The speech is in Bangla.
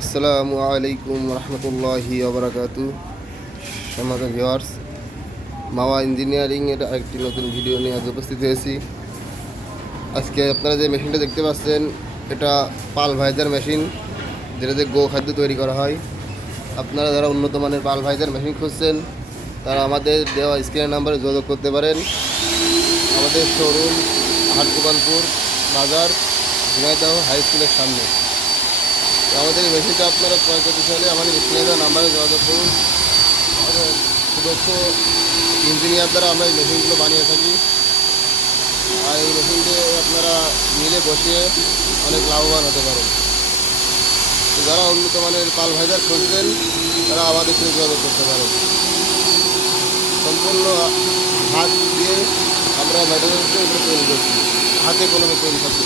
আসসালামু আলাইকুম রহমতুল্লাহি আবরাকাতু সম্মানিত ভিওয়ার্স মাওয়া ইঞ্জিনিয়ারিং এর আরেকটি নতুন ভিডিও নিয়ে আজ উপস্থিত হয়েছি। আজকে আপনারা যে মেশিনটা দেখতে পাচ্ছেন, এটা পাল ভাইজার মেশিন যেটাতে গো খাদ্য তৈরি করা হয়। আপনারা যারা উন্নত মানের পাল ভাইজার মেশিন খুঁজছেন, তারা আমাদের দেওয়া স্ক্রিনের নাম্বারে যোগাযোগ করতে পারেন। আমাদের শোরুম হাটগোপালপুর বাজার, ঝিনাইদহ হাই স্কুলের সামনে। আমাদের মেশিনটা আপনারা ক্রয় করতে চাইলে আমাদের স্ক্রিনে দেওয়া নাম্বারে যোগাযোগ করুন। সুদক্ষ ইঞ্জিনিয়ার দ্বারা আমরা এই মেশিনগুলো বানিয়ে থাকি। আর এই মেশিন দিয়ে আপনারা মিলে বসিয়ে অনেক লাভবান হতে পারেন। যারা উন্নত মানের পাল ভাইজার খুঁজছেন তারা আমাদের সাথে যোগাযোগ করতে পারেন। সম্পূর্ণ হাত দিয়ে আমরা ম্যাটেরিয়ালসকে এগুলো তৈরি করছি। হাতে কলমে তৈরি থাকছে